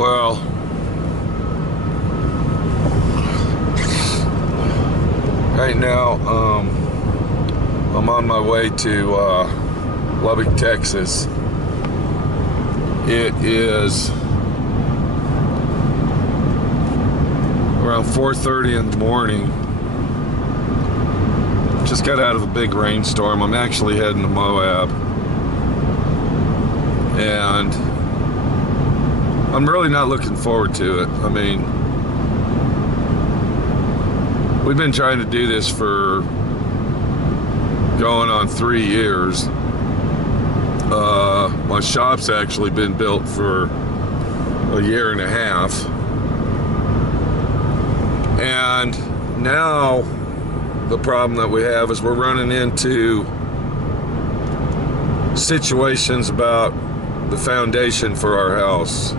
Well, right now, I'm on my way to Lubbock, Texas. It is around 4:30 in the morning. Just got out of a big rainstorm. I'm actually heading to Moab. And I'm really not looking forward to it. I mean, we've been trying to do this for going on 3 years. My shop's actually been built for a year and a half. And now the problem that we have is we're running into situations about the foundation for our house.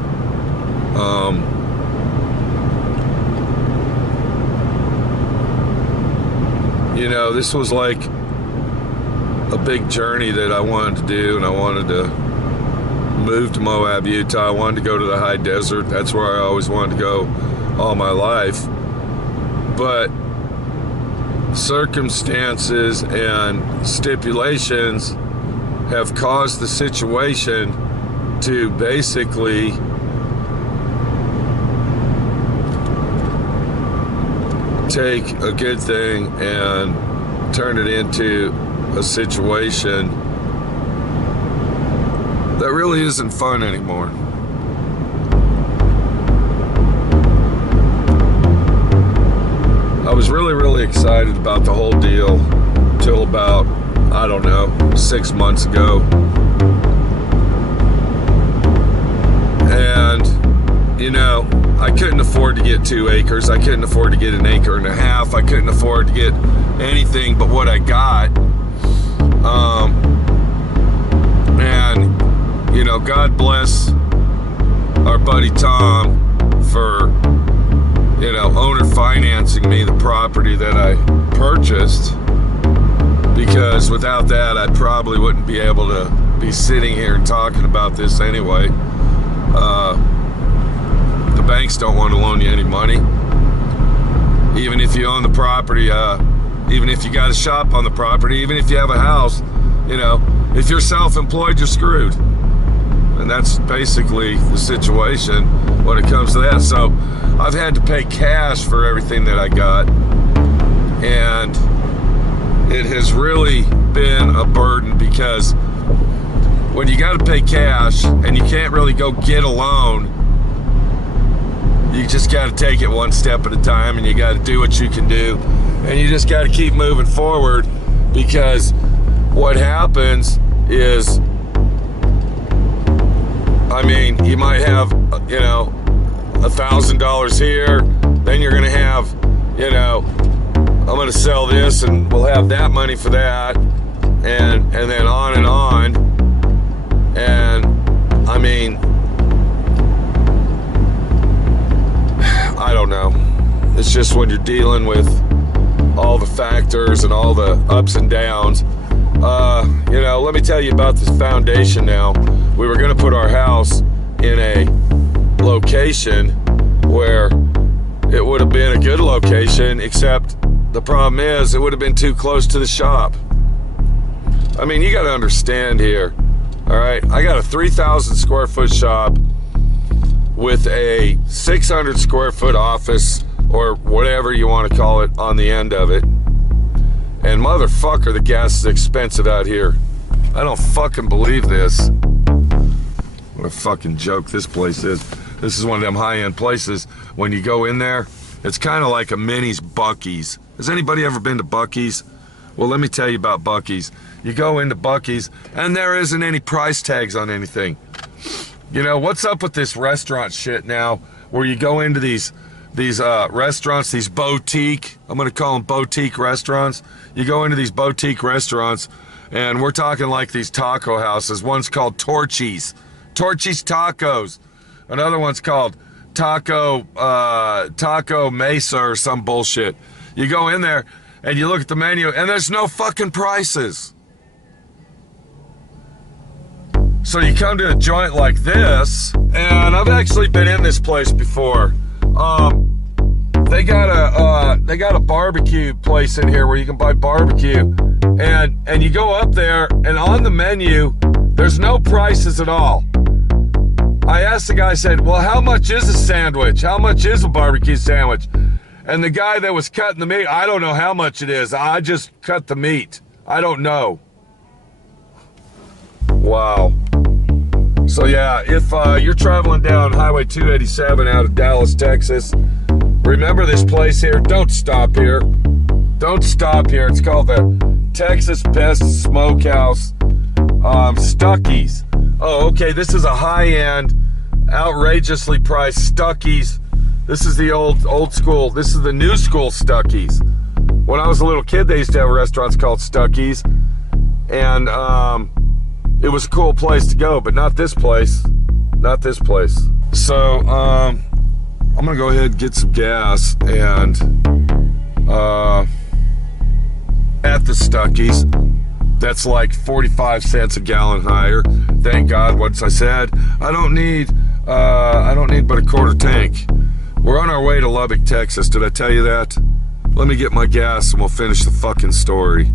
You know, this was like a big journey that I wanted to do, and I wanted to move to Moab, Utah. I wanted to go to the high desert. That's where I always wanted to go all my life. But circumstances and stipulations have caused the situation to basically take a good thing and turn it into a situation that really isn't fun anymore. I was really excited about the whole deal till about, I don't know, 6 months ago. And, you know, I couldn't afford to get 2 acres. I couldn't afford to get 1.5 acres. I couldn't afford to get anything but what I got. And, you know, God bless our buddy Tom for, you know, owner financing me the property that I purchased, because without that I probably wouldn't be able to be sitting here and talking about this anyway. The banks don't want to loan you any money, even if you own the property, even if you got a shop on the property, even if you have a house. You know, if you're self-employed, you're screwed. And that's basically the situation when it comes to that. So I've had to pay cash for everything that I got, and it has really been a burden, because when you got to pay cash and you can't really go get a loan, you just got to take it one step at a time, and you got to do what you can do, and you just got to keep moving forward. Because what happens is, I mean, you might have, you know, $1,000 here, then you're gonna have, you know, I'm gonna sell this and we'll have that money for that, and then on and on. And I mean, I don't know. It's just when you're dealing with all the factors and all the ups and downs. You know, let me tell you about this foundation now. We were gonna put our house in a location where it would have been a good location, except the problem is it would have been too close to the shop. I mean, you got to understand here, all right? I got a 3,000 square foot shop with a 600 square foot office, or whatever you want to call it, on the end of it. And motherfucker, the gas is expensive out here. I don't fucking believe this. What a fucking joke this place is. This is one of them high-end places. When you go in there, it's kind of like a Minnie's Buc-ee's. Has anybody ever been to Buc-ee's? Well, let me tell you about Buc-ee's. You go into Buc-ee's, and there isn't any price tags on anything. You know, what's up with this restaurant shit now, where you go into these restaurants, these boutique, I'm gonna call them boutique restaurants. You go into these boutique restaurants, and we're talking like these taco houses. One's called Torchy's Tacos. Another one's called Taco Mesa or some bullshit. You go in there and you look at the menu, and there's no fucking prices. So you come to a joint like this, and I've actually been in this place before. They got a barbecue place in here where you can buy barbecue, and you go up there, and on the menu there's no prices at all. I asked the guy, I said, well, how much is a sandwich? How much is a barbecue sandwich? And the guy that was cutting the meat, I don't know how much it is. I just cut the meat. I don't know. Wow. So yeah, if you're traveling down Highway 287 out of Dallas, Texas, remember this place here. Don't stop here. Don't stop here. It's called the Texas Best Smokehouse, Stuckey's. Oh, okay, this is a high-end, outrageously priced Stuckey's. This is the old school. This is the new school Stuckey's. When I was a little kid, they used to have restaurants called Stuckey's, and it was a cool place to go, but not this place. Not this place. So, I'm gonna go ahead and get some gas, and at the Stuckey's, that's like 45 cents a gallon higher. Thank God, once I said, I don't need but a quarter tank. We're on our way to Lubbock, Texas. Did I tell you that? Let me get my gas and we'll finish the fucking story.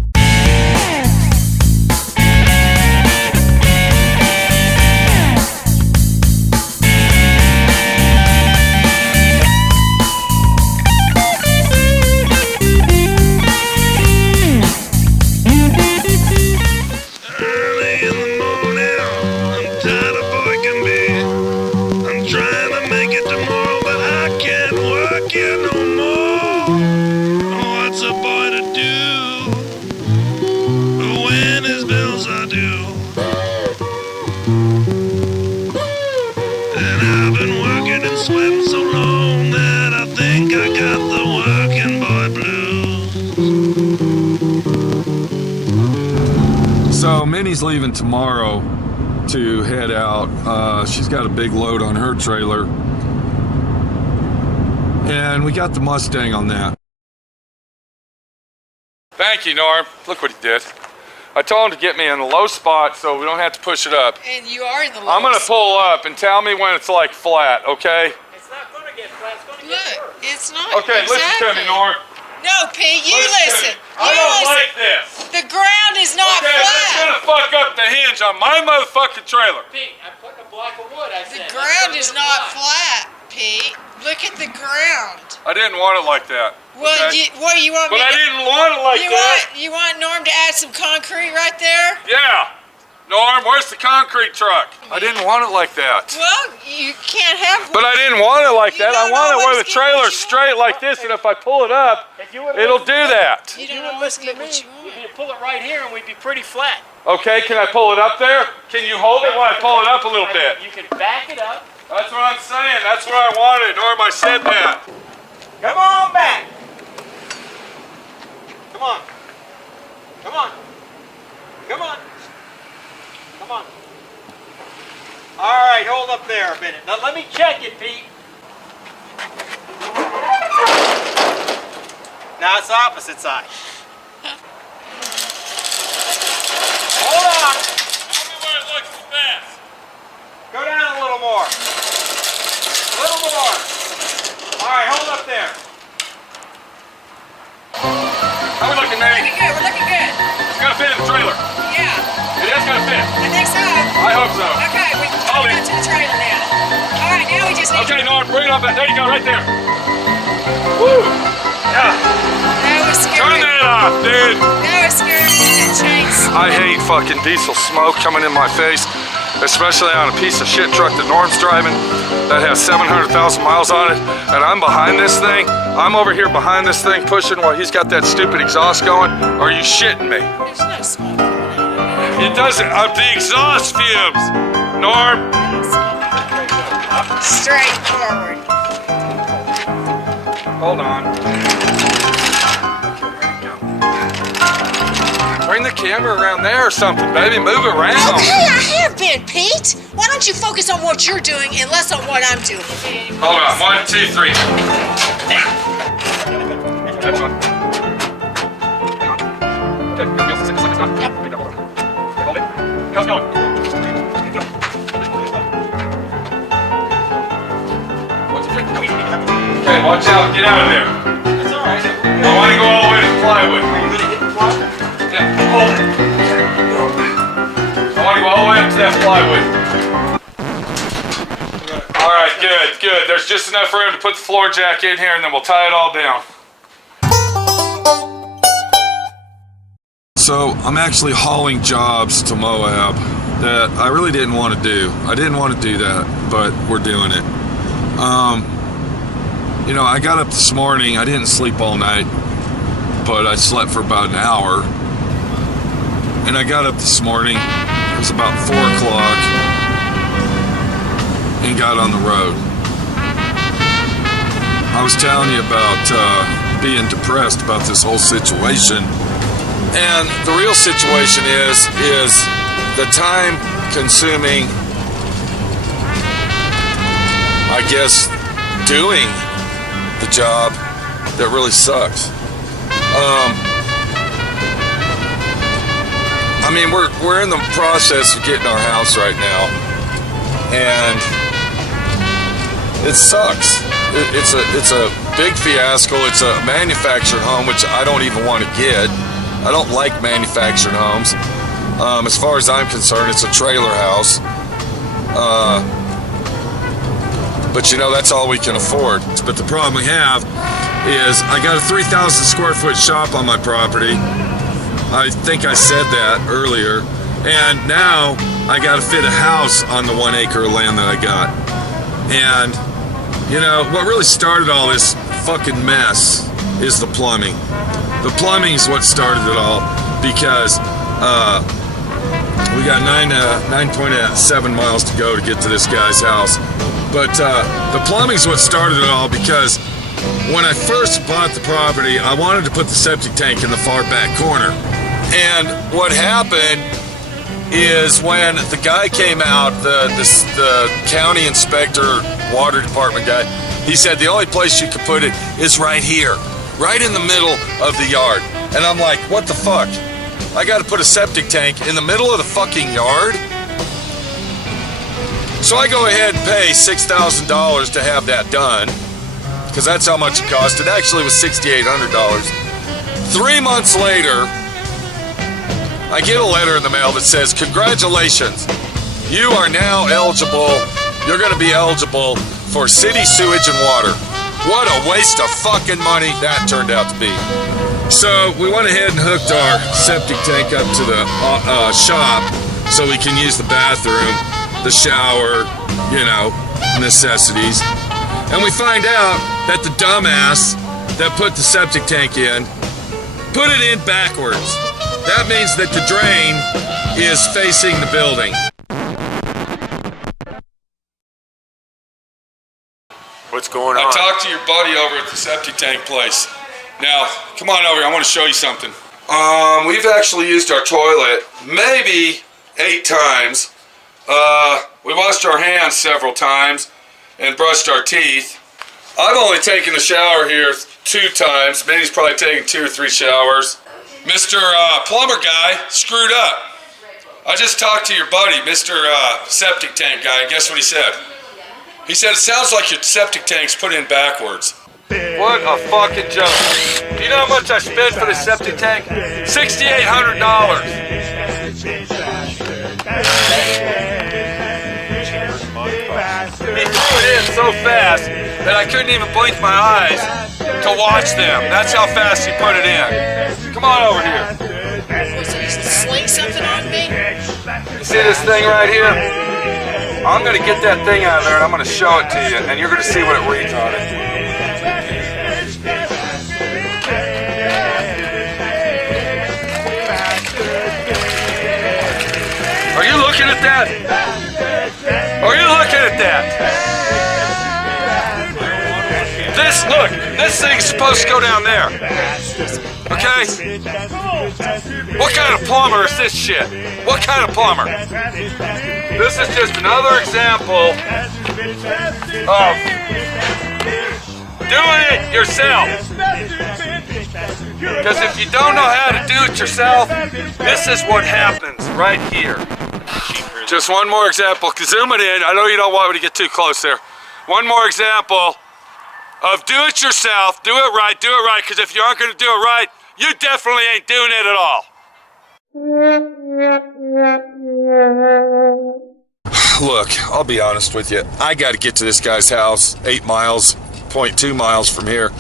So Minnie's leaving tomorrow to head out. She's got a big load on her trailer, and we got the Mustang on that. Thank you, Norm. Look what he did. I told him to get me in the low spot so we don't have to push it up. And you are in the low I'm gonna pull up and tell me when it's like flat, okay? It's not gonna get flat, it's gonna Look, get worse. it's not. Okay, exactly. listen to me, Norm. No, Pete, you listen. I don't like this. The ground is not Okay, that's flat. gonna fuck up the hinge on my motherfucking trailer. Pete, I'm putting a block of wood, I The said. ground is not flat, Pete. Look at the ground. I didn't want it like that. Well, okay? what do you want me But I to didn't want it like that. You want Norm to add some concrete right there? Yeah. Norm, where's the concrete truck? I didn't want it like that. Well, you can't have. But I didn't want it like that. I want it where the always get trailer's what you straight like this, and if I pull it up, it'll do that. You If don't you would always listen to get me, what you want. you pull it right here and we'd be pretty flat. Okay, can I pull it up there? Can you hold it while I pull it up a little bit? You can back it up. That's what I'm saying. That's what I wanted. Norm, I said that. Come on back. Come on. Come on. Come on. Come on. All right, hold up there a minute. Now let me check it, Pete. Now it's the opposite side. Hold on. Tell me where it looks the best. Go down a little more. A little more. All right, hold up there. How we looking, Manny? Looking good. We're looking good. It's gonna fit in the trailer. Yeah, It is gonna fit. I think so. I hope so. Okay, we can Hold go it. to the trailer now. All right, now we just need Okay, Norm, bring it up. There you go, right there. Woo! Yeah. That was scary. Turn that off, dude. That was scary. That chains. I hate fucking diesel smoke coming in my face, especially on a piece of shit truck that Norm's driving that has 700,000 miles on it, and I'm behind this thing. I'm over here behind this thing pushing while he's got that stupid exhaust going. Are you shitting me? There's no smoke coming out of It doesn't. The exhaust fumes. Norm. it. Straight forward. Hold on. Bring the camera around there or something, baby. Move it around. Okay, I have been, Pete. Why don't you focus on what you're doing and less on what I'm doing? Hold on. 1, 2, 3. That's one. Hang on. Okay, feels 6 seconds now. Hold it. How's it going? Okay, watch out. Get out of there. That's all right. I want to go all the way to the plywood. Are you gonna hit the plywood? Yeah, hold it. I want to go all the way up to that plywood. All right, good, good. There's just enough room to put the floor jack in here, and then we'll tie it all down. So I'm actually hauling jobs to Moab that I really didn't want to do. I didn't want to do that, but we're doing it. You know, I got up this morning. I didn't sleep all night, but I slept for about an hour. And I got up this morning. It was about 4 o'clock, and got on the road. I was telling you about being depressed about this whole situation. And the real situation is the time-consuming, I guess, doing the job that really sucks. I mean, we're in the process of getting our house right now, and it sucks. It's a big fiasco. It's a manufactured home, which I don't even want to get. I don't like manufactured homes. As far as I'm concerned, it's a trailer house. But you know, that's all we can afford. But the problem we have is I got a 3,000 square foot shop on my property. I think I said that earlier. And now I got to fit a house on the 1 acre of land that I got. And you know, what really started all this fucking mess is the plumbing. The plumbing is what started it all, because we got 9.7 miles to go to get to this guy's house. But the plumbing is what started it all, because when I first bought the property, I wanted to put the septic tank in the far back corner. And what happened is when the guy came out, the county inspector, water department guy, he said the only place you could put it is right here, right in the middle of the yard. And I'm like, what the fuck? I got to put a septic tank in the middle of the fucking yard? So I go ahead and pay $6,000 to have that done, because that's how much it cost. It actually was $6,800. 3 months later, I get a letter in the mail that says, congratulations, you are now eligible, you're going to be eligible for city sewage and water. What a waste of fucking money that turned out to be. So we went ahead and hooked our septic tank up to the shop so we can use the bathroom, the shower, you know, necessities. And we find out that the dumbass that put the septic tank in put it in backwards. That means that the drain is facing the building. What's going on? I talked to your buddy over at the septic tank place. Now, come on over here. I want to show you something. We've actually used our toilet maybe 8 times. We washed our hands several times and brushed our teeth. I've only taken a shower here 2 times. Minnie's probably taken 2 or 3 showers. Mr. Plumber guy screwed up. I just talked to your buddy, Mr. Septic Tank guy, and guess what he said? He said, it sounds like your septic tank's put in backwards. What a fucking joke. Do you know how much I spent for this septic tank? $6,800. He threw it in so fast that I couldn't even blink my eyes to watch them. That's how fast he put it in. Come on over here. Was he sling something on me? You see this thing right here? I'm going to get that thing out of there and I'm going to show it to you, and you're going to see what it reads on it. Are you looking at that? Are you looking at that? Look, this thing's supposed to go down there. Okay? What kind of plumber is this shit? What kind of plumber? This is just another example of doing it yourself. Because if you don't know how to do it yourself, this is what happens right here. Just one more example. Zoom it in. I know you don't want me to get too close there. One more example of do it yourself, do it right, because if you aren't going to do it right, you definitely ain't doing it at all. Look, I'll be honest with you. I got to get to this guy's house 8 miles, 0.2 miles from here.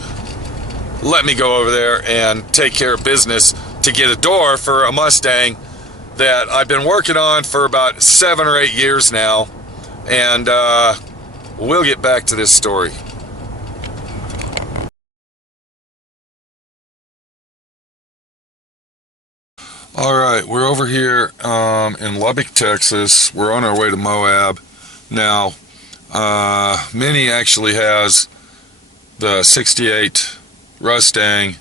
Let me go over there and take care of business to get a door for a Mustang that I've been working on for about 7 or 8 years now. And we'll get back to this story. All right, we're over here in Lubbock, Texas. We're on our way to Moab. Now, Minnie actually has the 68 Mustang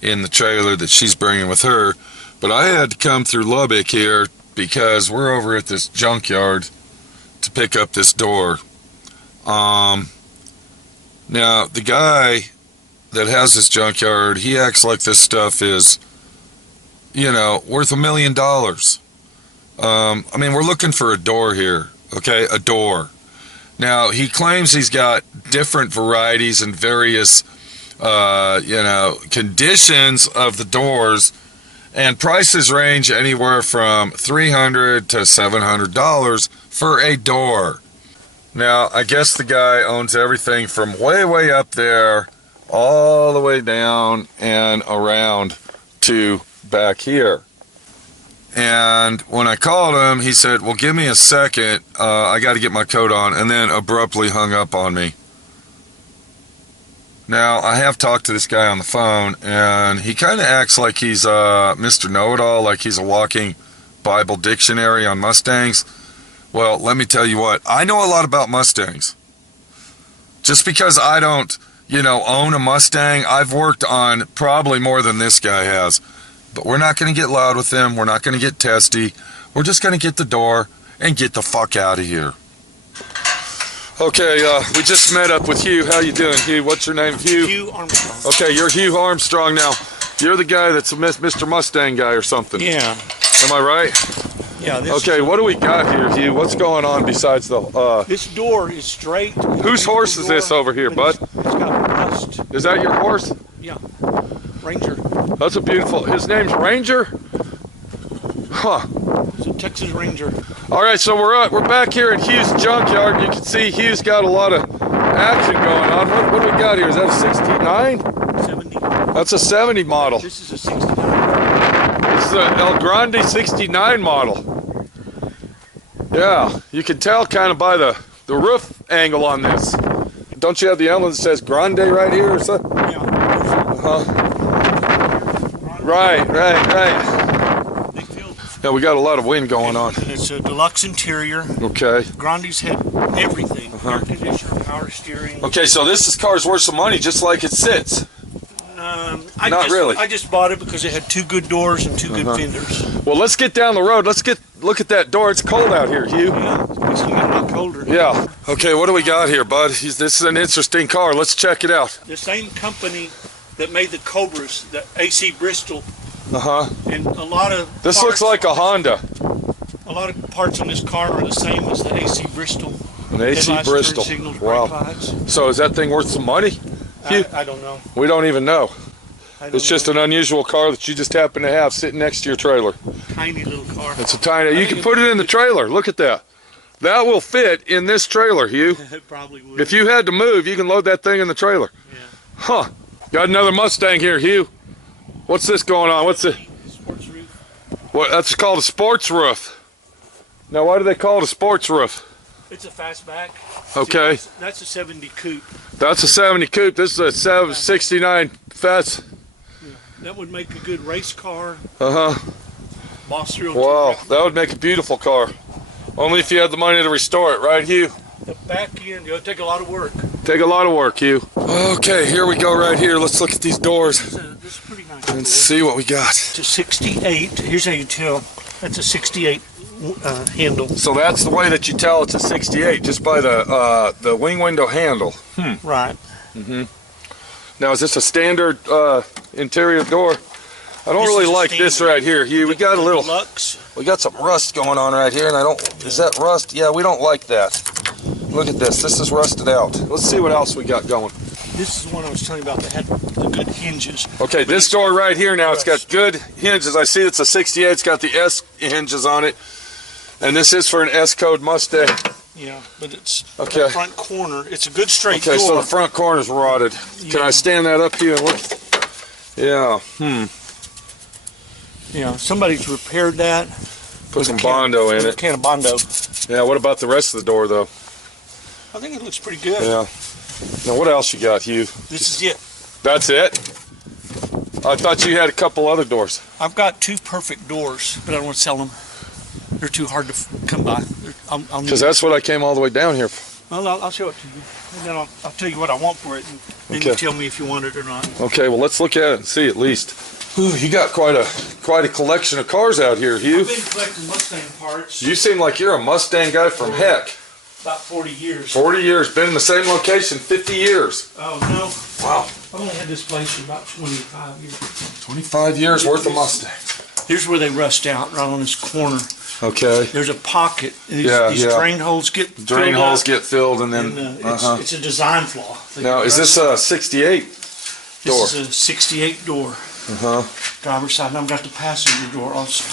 in the trailer that she's bringing with her, but I had to come through Lubbock here because we're over at this junkyard to pick up this door. Now, the guy that has this junkyard, he acts like this stuff is, you know, worth $1 million. I mean, we're looking for a door here, okay? A door. Now, he claims he's got different varieties and various, you know, conditions of the doors, and prices range anywhere from $300 to $700 for a door. Now, I guess the guy owns everything from way, way up there all the way down and around to back here. And when I called him, he said, well, give me a second, I got to get my coat on, and then abruptly hung up on me. Now, I have talked to this guy on the phone, and he kind of acts like he's Mr. Know-It-All, like he's a walking Bible dictionary on Mustangs. Well, let me tell you what, I know a lot about Mustangs. Just because I don't, you know, own a Mustang, I've worked on probably more than this guy has. But we're not going to get loud with him. We're not going to get testy. We're just going to get the door and get the fuck out of here. Okay, we just met up with Hugh. How you doing, Hugh? What's your name, Hugh? Hugh Armstrong. Okay, you're Hugh Armstrong now. You're the guy that's a Mr. Mustang guy or something. Yeah. Am I right? Yeah. Okay, what do we got here, Hugh? What's going on besides the... This door is straight. Whose horse is this over here, bud? It's got rust. Is that your horse? Yeah. Ranger. That's a beautiful... His name's Ranger? Huh. It's a Texas Ranger. All right, so we're back here at Hugh's junkyard. You can see Hugh's got a lot of action going on. What do we got here? Is that a 69? 70. That's a 70 model. This is a 69. This is an El Grande 69 model. Yeah, you can tell kind of by the roof angle on this. Don't you have the emblem that says Grande right here or something? Yeah. Uh-huh. Right. Big field. Yeah, we got a lot of wind going on. And it's a deluxe interior. Okay. Grande's had everything. Air conditioner, power steering. Okay, so this car's worth some money just like it sits. Not really. I just bought it because it had 2 good doors and 2 good fenders. Well, let's get down the road. Look at that door. It's cold out here, Hugh. Yeah, it's getting a lot colder. Yeah. Okay, what do we got here, bud? This is an interesting car. Let's check it out. The same company that made the Cobras, the AC Bristol, and a lot of This looks like a Honda. A lot of parts on this car are the same as the AC Bristol. An AC Headlights, Bristol. turn signals, Wow. brake lights. So is that thing worth some money, Hugh? I don't know. We don't even know. I don't It's just know. an unusual car that you just happen to have sitting next to your trailer. Tiny little car. It's a tiny... You can put it in the trailer. Look at that. That will fit in this trailer, Hugh. It probably would. If you had to move, you can load that thing in the trailer. Yeah. Huh. Got another Mustang here, Hugh. What's this going on? What's it? Sports roof. What? That's called a sports roof. Now, why do they call it a sports roof? It's a fastback. Okay. See, that's a 70 coupe. That's a 70 coupe. This is a 69 Fast. Yeah. That would make a good race car. Uh-huh. Boss through. Wow, that would make a beautiful car. Only if you had the money to restore it, right, Hugh? The back end, it'll take a lot of work. Take a lot of work, Hugh. Okay, here we go right here. Let's look at these doors This is a pretty nice and door. see what we got. It's a 68. Here's how you tell. That's a 68 handle. So that's the way that you tell it's a 68, just by the wing window handle. Right. Now, is this a standard interior door? I don't This really is a like this standard. right here, Hugh. We got a little, Deluxe. we got some rust going on right here, and I don't, is that rust? Yeah, we don't like that. Look at this. This is rusted out. Let's see what else we got going. This is the one I was telling you about that had the good hinges. Okay, this door right here now, it's got good hinges. I see it's a 68. It's got the S hinges on it. And this is for an S-code Mustang. Yeah, but it's okay. the front corner. It's a good straight door. Okay, so the front corner's rotted. Yeah. Can I stand that up here and look? Yeah, Yeah, somebody's repaired that. Put some Bondo in A it. can of Bondo. Yeah, what about the rest of the door, though? I think it looks pretty good. Yeah. Now, what else you got, Hugh? This is it. That's it? I thought you had a couple other doors. I've got 2 perfect doors, but I don't want to sell them. They're too hard to come by. Because that's what I came all the way down here for. Well, I'll show it to you. And then I'll tell you what I want for it. And then Okay. you tell me if you want it or not. Okay, well, let's look at it and see at least. Ooh, you got quite a collection of cars out here, Hugh. I've been collecting Mustang parts You seem like you're a Mustang guy from heck. about 40 years. 40 years, been in the same location 50 years. Oh, no. Wow. I've only had this place for about 25 years. 25 years worth of Mustangs. Here's where they rust out, right on this corner. Okay. There's a pocket. These, Yeah, these yeah. drain holes get Drain filled holes up, get filled and then. and it's a design flaw. They Now, is this a 68 door? This is a 68 door. Driver's side. And I've got the passenger door also.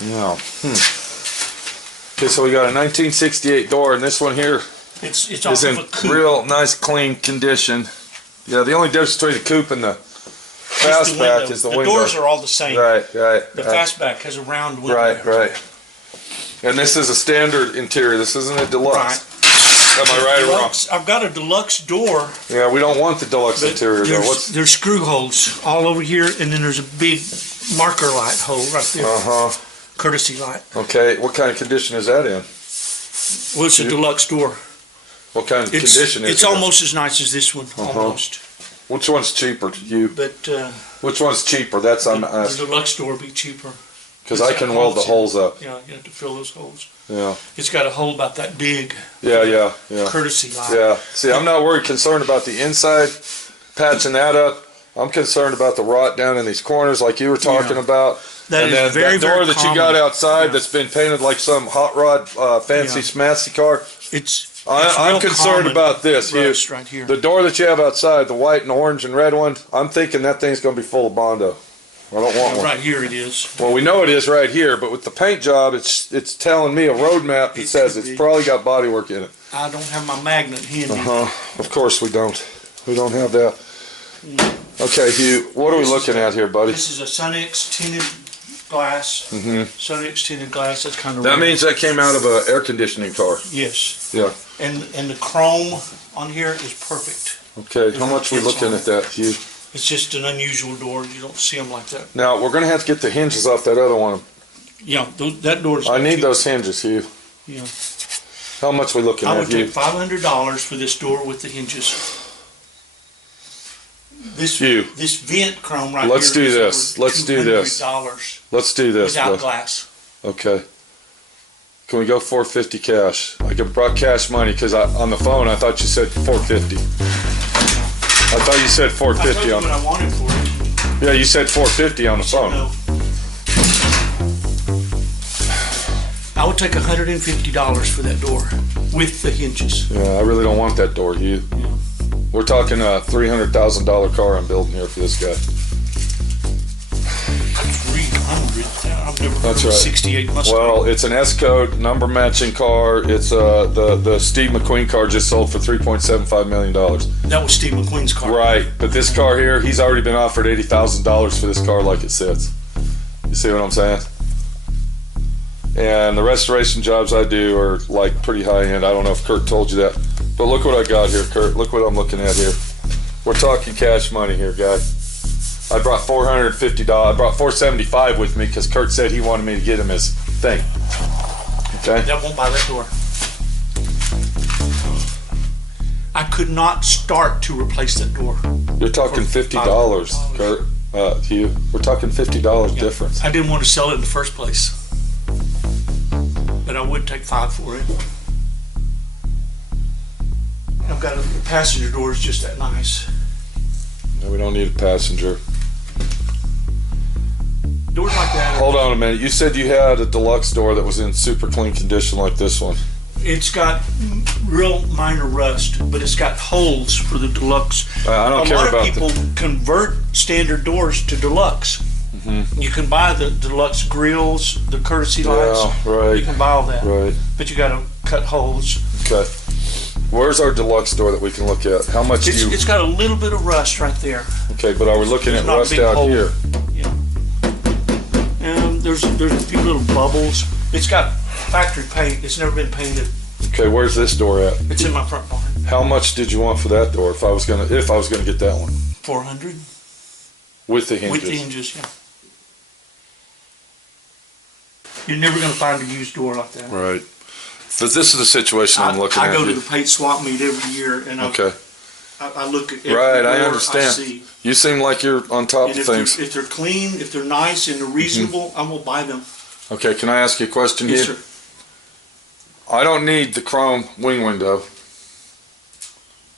Yeah. Okay, so we got a 1968 door, and this one here It's is off in of a coupe. real nice, clean condition. Yeah, the only difference between the coupe and the Just the fastback window. is the The window. doors are all the same. Right. The fastback has a round window. Right. And this is a standard interior. This isn't a deluxe. Am I right or wrong? Deluxe, I've got a deluxe door. Yeah, we don't want the deluxe But interior though. there's screw holes all over here, and then there's a big marker light hole right there. Courtesy light. Okay, what kind of condition is that in? Well, it's a deluxe door. What kind of condition is it? It's almost as nice as this one, almost. Which one's cheaper to you? But Which one's cheaper? That's I'm the asking. deluxe door will be cheaper. Because I can weld the holes up. Yeah, you have to fill those holes. Yeah. It's got a hole about that big. Yeah. Courtesy light. Yeah. See, I'm not worried concerned about the inside, patching that up. I'm concerned about the rot down in these corners like you were talking about. That and is then very, that door very that common. you got outside that's been painted like some hot rod fancy smashy car. I'm real concerned common about this. rust right here. The door that you have outside, the white and orange and red one, I'm thinking that thing's going to be full of Bondo. I don't want one. Right here it is. Well, we know it is right here, but with the paint job, it's telling me a road map that says it's probably got bodywork in it. I don't have my magnet handy. Of course we don't. We don't have that. Okay, Hugh, what are we looking at here, buddy? This is a Sun-X tinted glass. Sun-X tinted glass. That's kind of That rare. means that came out of an air conditioning car. Yes. Yeah. And the chrome on here is perfect. Okay, how much are we looking at that, Hugh? It's just an unusual door. You don't see them like that. Now, we're going to have to get the hinges off that other one. Yeah, that door's. I need those hinges, Hugh. Yeah. How much are we looking I at, would Hugh? take $500 for this door with the hinges. This vent chrome right Let's here. do is this. over Let's do this. $200 Let's do this. without bud. glass. Okay. Can we go $450 cash? I brought cash money because on the phone I thought you said $450. I thought you said I told $450 you on. what I wanted for it. Yeah, you said $450 on the phone. No. I would take $150 for that door with the hinges. Yeah, I really don't want that door, Hugh. We're talking a $300,000 car I'm building here for this guy. 300. I've never heard That's of a right. 68 Mustang. Well, it's an S-code, number matching car. It's the Steve McQueen car just sold for $3.75 million. That was Steve McQueen's car. Right, but this car here, he's already been offered $80,000 for this car like it sits. You see what I'm saying? And the restoration jobs I do are like pretty high end. I don't know if Kurt told you that, but look what I got here, Kurt. Look what I'm looking at here. We're talking cash money here, guy. I brought $450. I brought $475 with me because Kurt said he wanted me to get him his thing. Okay. That won't buy that door. I could not start to replace that door. You're talking $50, Kurt. Hugh. We're talking $50 difference. I didn't want to sell it in the first place, but I would take $5 for it. I've got the passenger door is just that nice. No, we don't need a passenger. Doors like that. Hold on a minute. You said you had a deluxe door that was in super clean condition like this one. It's got real minor rust, but it's got holes for the deluxe. I don't care about A lot of people convert standard doors to deluxe. You can buy the deluxe grills, the courtesy lights. Yeah, right. You can buy all that. Right. But you got to cut holes. Okay. Where's our deluxe door that we can look at? How much do you... It's got a little bit of rust right there. Okay, but are we looking at Not a rust big out hole. here? Yeah. There's a few little bubbles. It's got factory paint. It's never been painted. Okay, where's this door at? It's in my front barn. How much did you want for that door if I was gonna get that one? 400 With the hinges? with the hinges. Yeah. You're never going to find a used door like that. Right. So this is the situation I'm looking at. I go to the paint swap meet every year, and Okay. I look at every Right, I door understand. I see. You seem like you're on top And of things. if they're clean, if they're nice and they're reasonable, I'm gonna buy them. Okay, can I ask you a question Yes, here? sir. I don't need the chrome wing window.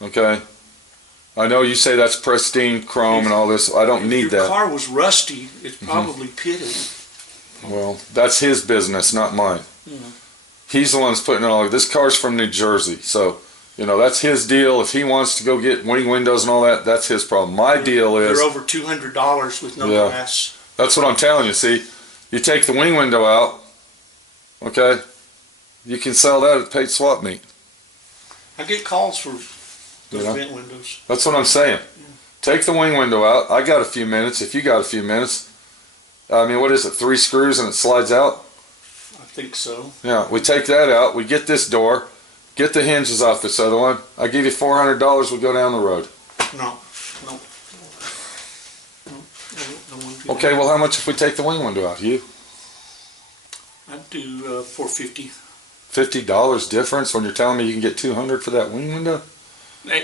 Okay? I know you say that's pristine chrome and all this. I don't need If your that. car was rusty, it's probably pitted. Well, that's his business, not mine. He's the one that's putting it all. This car's from New Jersey, so that's his deal. If he wants to go get wing windows and all that, that's his problem. My deal is They're over $200 with no Yeah. glass. that's what I'm telling you. See, you take the wing window out, okay? You can sell that at paint swap meet. I get calls for those Yeah. vent windows. That's what I'm saying. Take the wing window out. I got a few minutes. If you got a few minutes, I mean, what is it? 3 screws and it slides out. I think so. Yeah, we take that out. We get this door. Get the hinges off this other one. I give you $400. We go down the road. No. I don't want to do Okay, that. well, how much if we take the wing window out? You? I'd do $450. $50 difference when you're telling me you can get $200 for that wing window?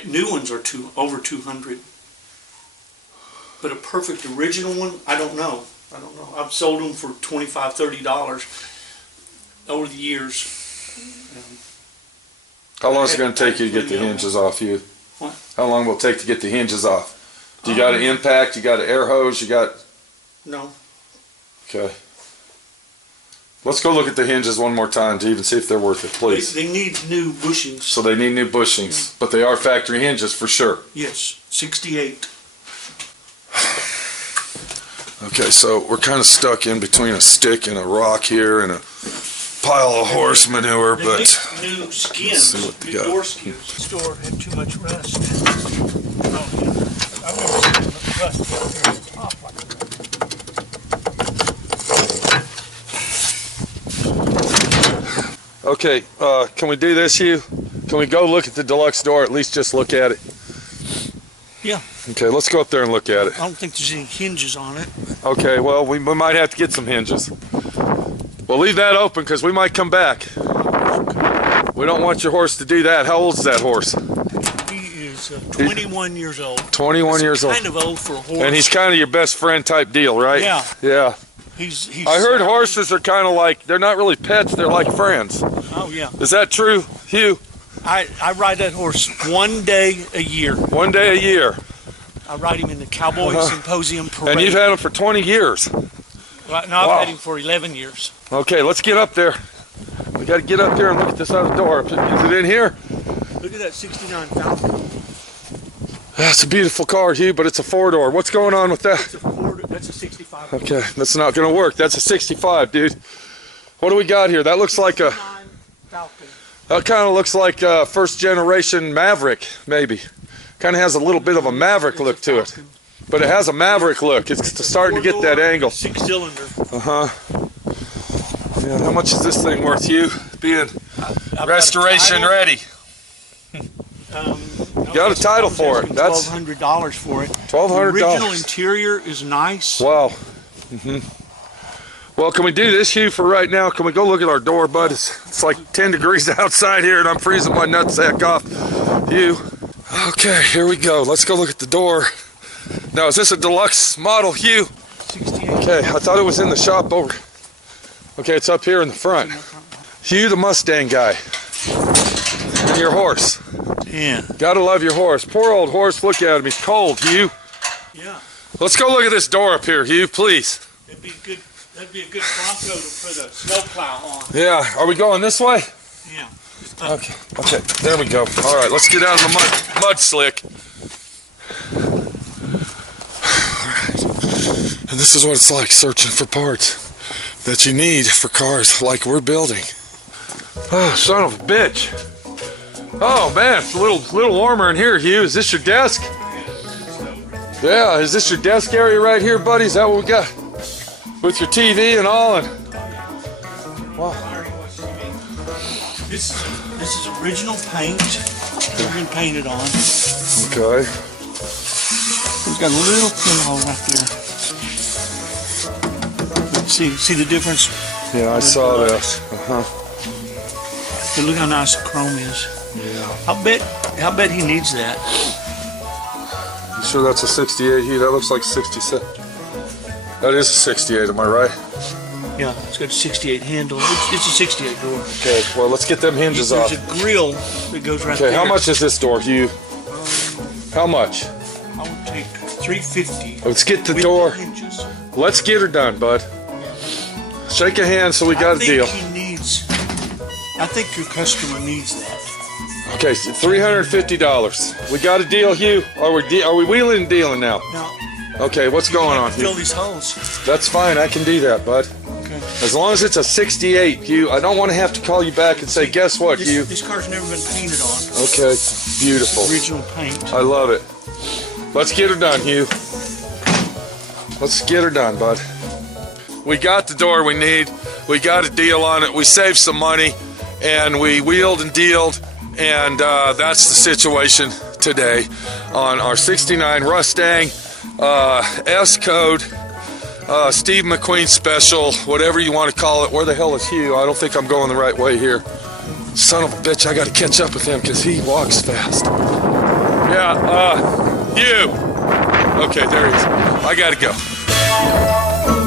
New ones are over 200. But a perfect original one, I don't know. I've sold them for $25, $30 over the years. How long is it going to take you to get the hinges off you? What? How long will it take to get the hinges off? Do you got an impact? You got an air hose? You got... No. Okay. Let's go look at the hinges one more time to even see if they're worth it, please. They need new bushings. So they need new bushings, but they are factory hinges for sure. Yes, 68. Okay, so we're kind of stuck in between a stick and a rock here and a pile of horse manure, They but make new skins, see what they new got. door skins. The store had too much rust. Oh, yeah. I've never seen rust down here at the top like that. okay, can we do this, Hugh? Can we go look at the deluxe door? At least just look at it. Yeah. Okay, let's go up there and look at it. I don't think there's any hinges on it. Okay, well, we might have to get some hinges. We'll leave that open because we might come back. We don't want your horse to do that. How old is that horse? He is 21 years old. 21 years old. Kind of old for a horse. And he's kind of your best friend type deal, right? Yeah. Yeah. He's I heard horses are kind of like, they're not really pets, they're like friends. Oh, yeah. Is that true, Hugh? I ride that horse one day a year. One day a year. I ride him in the Cowboy Symposium Parade. And you've had him for 20 years. Right, no, I've had him for 11 years. Okay, let's get up there. We got to get up here and look at this other door. Is it in here? Look at that 69 Falcon. That's a beautiful car, Hugh, but it's a 4-door. What's going on with that? That's a 65. Okay, that's not going to work. That's a 65, dude. What do we got here? That looks like a... 69 Falcon. That kind of looks like a first-generation Maverick, maybe. Kind of has a little bit of a Maverick look to it. But it has a Maverick look. It's starting to get that angle. 6-cylinder. Uh-huh. Yeah, how much is this thing worth, Hugh? Being restoration ready. Got a title for it. That's $1,200 for it. $1,200. The original interior is nice. Wow. Well, can we do this, Hugh, for right now? Can we go look at our door, bud? It's like 10 degrees outside here, and I'm freezing my nutsack off. Hugh. Okay, here we go. Let's go look at the door. Now, is this a deluxe model, Hugh? 68. Okay, I thought it was in the shop over. Okay, it's up here in the front. Hugh, the Mustang guy. And your horse. Yeah. Gotta love your horse. Poor old horse, look at him. He's cold, Hugh. Yeah. Let's go look at this door up here, Hugh, please. It'd be good. That'd be a good Bronco to put a snowplow on. Yeah, are we going this way? Yeah. Okay, there we go. All right, let's get out of the mud slick. All right. And this is what it's like searching for parts that you need for cars like we're building. Oh, son of a bitch. Oh man, it's a little warmer in here, Hugh. Is this your desk? Yeah, is this your desk area right here, buddy? Is that what we got? With your TV and all? And wow. This is original paint. It's been painted on. Okay. It's got a little pinhole right there. See the difference? Yeah, I saw that. But look how nice the chrome is. Yeah. I'll bet he needs that. You sure that's a 68 Hugh? That looks like 67. That is a 68, am I right? Yeah, it's got a 68 handle. It's a 68 door. Okay, well, let's get them hinges off. There's a grill that goes right there. Okay, how much is this door, Hugh? How much? I would take $350. Let's get the with door. The hinges. Let's get her done, bud. Shake a hand so we got a deal. I think your customer needs that. Okay, so $350. We got a deal, Hugh? Are we wheeling and dealing now? Now, Okay, what's going on, fill Hugh? these holes. That's fine, I can do that, bud. Okay. As long as it's a 68, Hugh, I don't want to have to call you back and say, guess what, Hugh? This car's never been painted on. Okay, beautiful. Original paint. I love it. Let's get her done, Hugh. Let's get her done, bud. We got the door we need. We got a deal on it. We saved some money, and we wheeled and dealed, and that's the situation today on our 69 Mustang S code, Steve McQueen special, whatever you want to call it. Where the hell is Hugh? I don't think I'm going the right way here. Son of a bitch, I got to catch up with him because he walks fast. Yeah, Hugh. Okay, there he is. I got to go.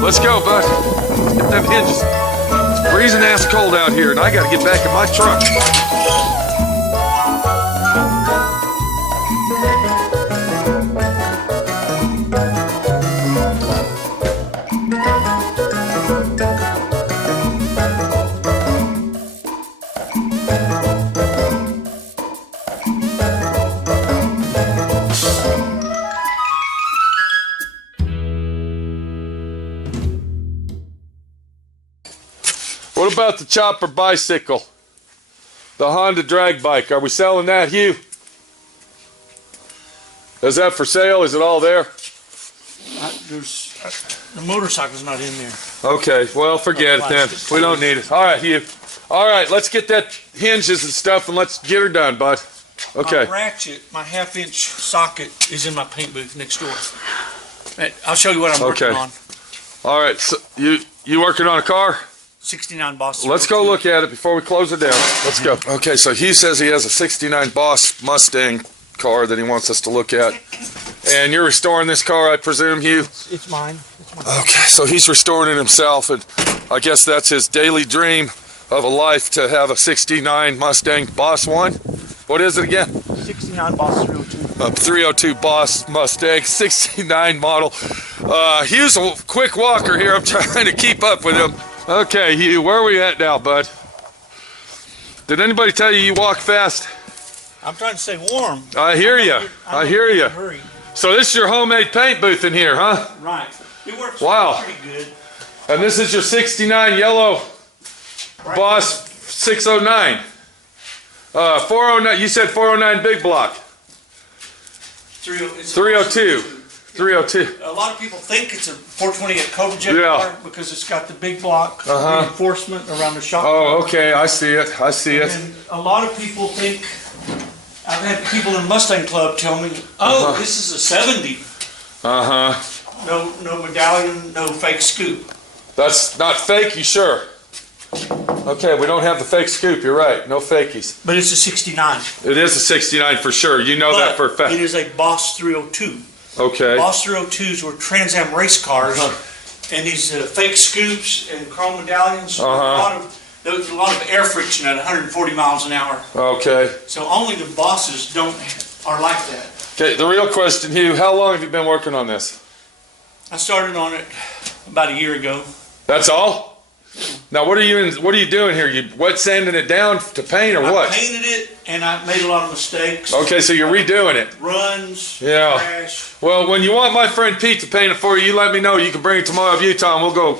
Let's go, bud. Let's get them hinges. It's freezing ass cold out here, and I got to get back in my truck. What about the chopper bicycle? The Honda drag bike. Are we selling that, Hugh? Is that for sale? Is it all there? The motorcycle's not in there. Okay, well, forget it then. We don't need it. All right, Hugh. All right, let's get that hinges and stuff and let's get her done, bud. Okay. My ratchet, my half-inch socket is in my paint booth next door. I'll show you what I'm working on. All right, so you working on a car? 69 Boss. Let's go look at it before we close it down. Let's go. Okay, so Hugh says he has a 69 Boss Mustang car that he wants us to look at. And you're restoring this car, I presume, Hugh? It's mine. Okay, so he's restoring it himself, and I guess that's his daily dream of a life, to have a 69 Mustang Boss 1. What is it again? 69 Boss 302. A 302 Boss Mustang, 69 model. Hugh's a quick walker here. I'm trying to keep up with him. Okay, Hugh, where are we at now, bud? Did anybody tell you walk fast? I'm trying to stay warm. I hear you. I hear you. Hurry. So this is your homemade paint booth in here, huh? Right. It works pretty good. And this is your 69 yellow Boss 609. 409, you said 409 big block. 302. 302. A lot of people think it's a 428 Cobra Jet car because it's got the big block reinforcement around the shock. Oh, okay, I see it. I see it. And a lot of people think, I've had people in Mustang Club tell me, oh, this is a 70. No medallion, no fake scoop. That's not fake, you sure? Okay, we don't have the fake scoop, you're right. No fakies. But it's a 69. It is a 69 for sure. You know that for a fact. It is a Boss 302. Okay. Boss 302s were Trans Am race cars, and these fake scoops and chrome medallions. There was a lot of air friction at 140 miles an hour. Okay. So only the Bosses are like that. Okay, the real question, Hugh, how long have you been working on this? I started on it about a year ago. That's all? Now, what are you doing here? You wet sanding it down to paint or what? I painted it, and I made a lot of mistakes. Okay, so you're redoing it. Runs, Yeah. crash. Well, when you want my friend Pete to paint it for you, you let me know. You can bring it to Moab, Utah, and we'll go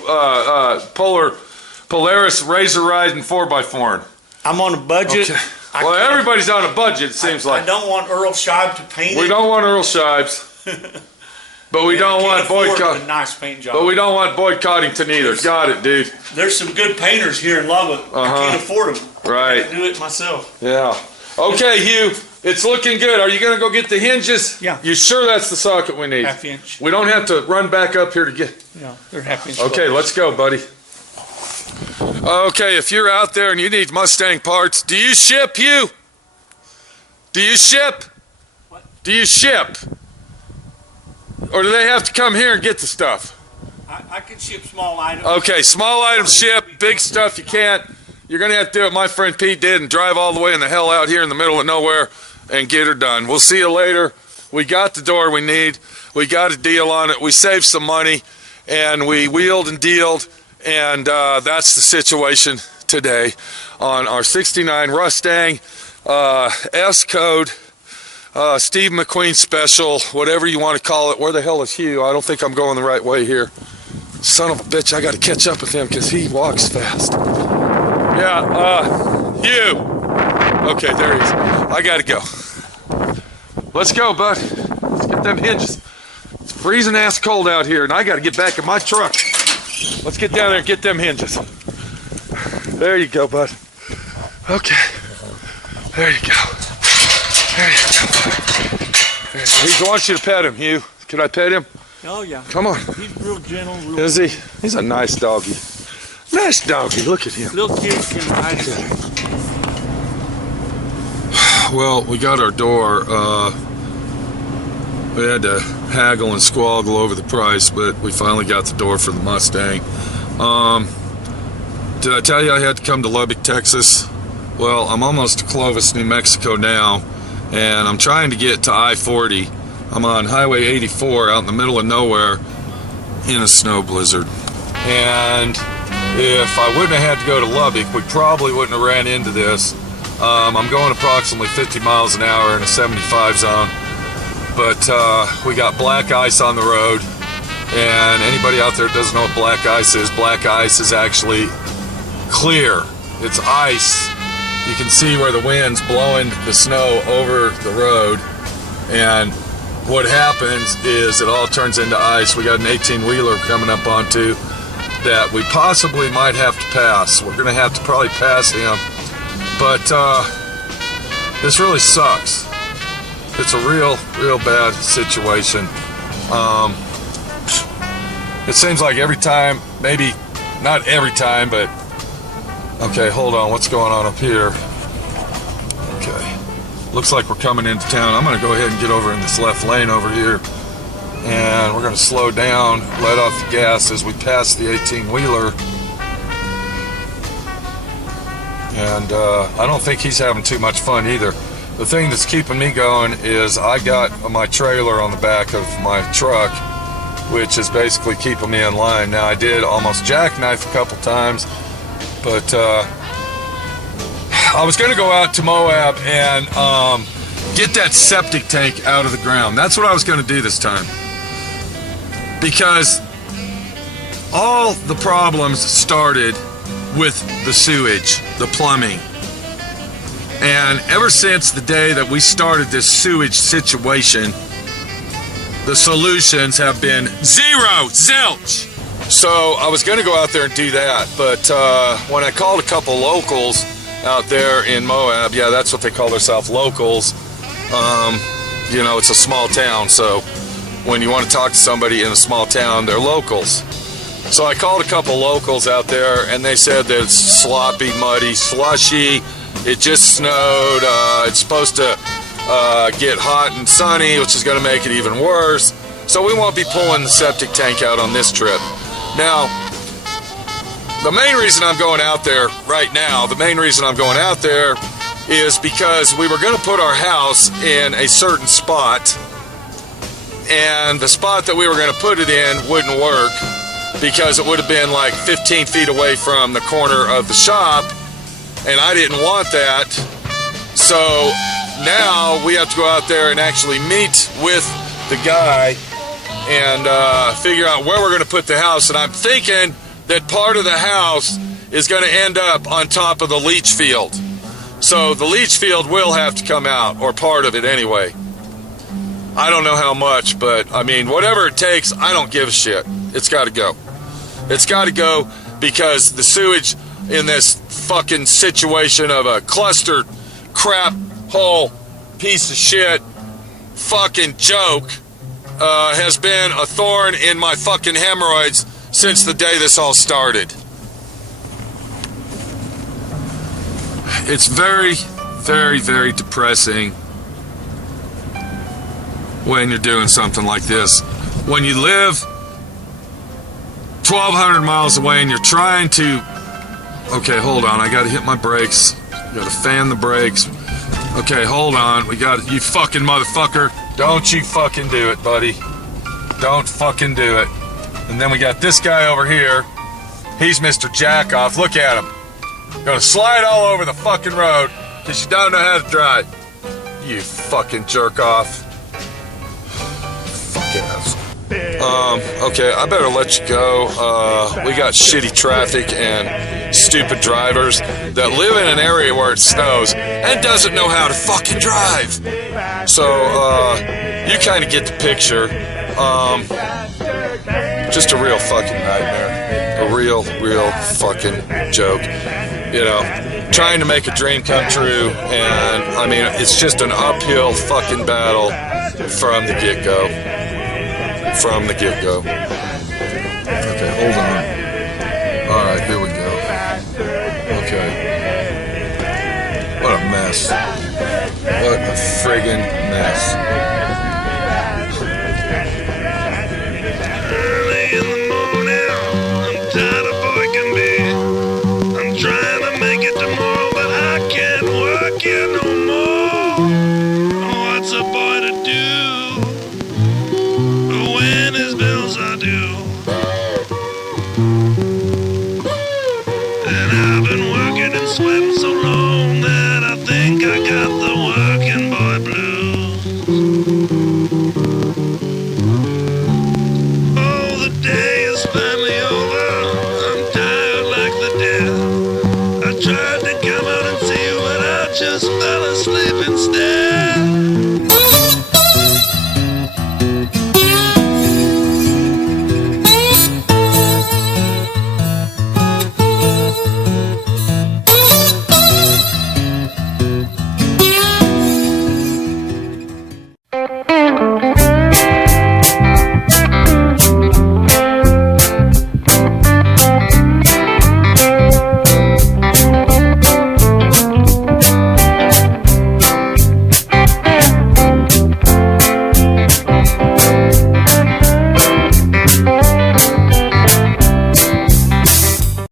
Polaris razor riding 4x4. I'm on a budget. Okay. Well, everybody's on a budget, it seems like. I don't want Earl Scheib to paint it. We don't want Earl Scheib's. But we don't want Boyd a nice paint job. But we don't want Boyd Coddington either. Got it, dude. There's some good painters here in Lubbock. I can't afford them. Right. I do it myself. Yeah. Okay, Hugh. It's looking good. Are you going to go get the hinges? Yeah. You sure that's the socket we need? Half inch. We don't have to run back up here to get... Yeah, they're half inch. Okay, let's go, buddy. Okay, if you're out there and you need Mustang parts, do you ship, Hugh? Do you ship? What? Do you ship? Or do they have to come here and get the stuff? I can ship small items. Okay, small items ship, big stuff you can't. You're going to have to do what my friend Pete did and drive all the way in the hell out here in the middle of nowhere and get her done. We'll see you later. We got the door we need. We got a deal on it. We saved some money, and we wheeled and dealed, and that's the situation today on our 69 Mustang S code. Steve McQueen special, whatever you want to call it. Where the hell is Hugh? I don't think I'm going the right way here. Son of a bitch, I got to catch up with him because he walks fast. Yeah, Hugh. Okay, there he is. I got to go. Let's go, bud. Let's get them hinges. It's freezing ass cold out here, and I got to get back in my truck. Let's get down there and get them hinges. There you go, bud. Okay. There you go. There you go. He wants you to pet him, Hugh. Can I pet him? Oh, yeah. Come on. He's real gentle. Real Is he? He's a nice doggy. Nice doggy. Look at him. Little kids can ride it. Well, we got our door. We had to haggle and squabble over the price, but we finally got the door for the Mustang. Did I tell you I had to come to Lubbock, Texas? Well, I'm almost to Clovis, New Mexico now, and I'm trying to get to I-40. I'm on Highway 84 out in the middle of nowhere in a snow blizzard. And if I wouldn't have had to go to Lubbock, we probably wouldn't have ran into this. I'm going approximately 50 miles an hour in a 75 zone. But we got black ice on the road. And anybody out there that doesn't know what black ice is actually clear. It's ice. You can see where the wind's blowing the snow over the road. And what happens is it all turns into ice. We got an 18-wheeler coming up onto that we possibly might have to pass. We're going to have to probably pass him. But this really sucks. It's a real bad situation. It seems like every time, maybe not every time, but okay, hold on. What's going on up here? Okay. Looks like we're coming into town. I'm going to go ahead and get over in this left lane over here. And we're going to slow down, let off the gas as we pass the 18-wheeler. And I don't think he's having too much fun either. The thing that's keeping me going is I got my trailer on the back of my truck, which is basically keeping me in line. Now, I did almost jackknife a couple times, but I was going to go out to Moab and get that septic tank out of the ground. That's what I was going to do this time. Because all the problems started with the sewage, the plumbing. And ever since the day that we started this sewage situation, the solutions have been zero, zilch. So I was going to go out there and do that, but when I called a couple locals out there in Moab, yeah, that's what they call themselves, locals. You know, it's a small town, so when you want to talk to somebody in a small town, they're locals. So I called a couple locals out there, and they said that it's sloppy, muddy, slushy. It just snowed. It's supposed to get hot and sunny, which is going to make it even worse. So we won't be pulling the septic tank out on this trip. Now, the main reason I'm going out there right now, is because we were going to put our house in a certain spot, and the spot that we were going to put it in wouldn't work. because it would have been like 15 feet away from the corner of the shop, and I didn't want that. So now we have to go out there and actually meet with the guy and figure out where we're going to put the house. And I'm thinking that part of the house is going to end up on top of the leach field. So the leach field will have to come out, or part of it anyway. I don't know how much, but I mean, whatever it takes, I don't give a shit. It's got to go. It's got to go, because the sewage in this fucking situation of a cluster crap hole piece of shit fucking joke has been a thorn in my fucking hemorrhoids since the day this all started. It's very, very, very depressing when you're doing something like this. When you live 1,200 miles away and you're trying to... Okay, hold on. I gotta hit my brakes. Gotta fan the brakes. Okay, hold on. We got... You fucking motherfucker. Don't you fucking do it, buddy. Don't fucking do it. And then we got this guy over here. He's Mr. Jackoff. Look at him. Gonna slide all over the fucking road because you don't know how to drive. You fucking jerk off. Fuck ass. Okay, I better let you go. We got shitty traffic and stupid drivers that live in an area where it snows and doesn't know how to fucking drive. So, you kind of get the picture. Just a real fucking nightmare. A real fucking joke. You know, trying to make a dream come true, and I mean, it's just an uphill fucking battle from the get-go. From the get-go. Okay, hold on. Alright, here we go. Okay. What a mess. What a friggin' mess. Early in the morning, I'm tired of boy can be. I'm trying to make it tomorrow, but I can't work here no more. What's a boy to do when his bills are due? And I've been working and sweating so long that I think I got the working boy blues. Oh, the day is finally over. I'm tired like the dead. I tried to come out and see you, but I just fell asleep instead.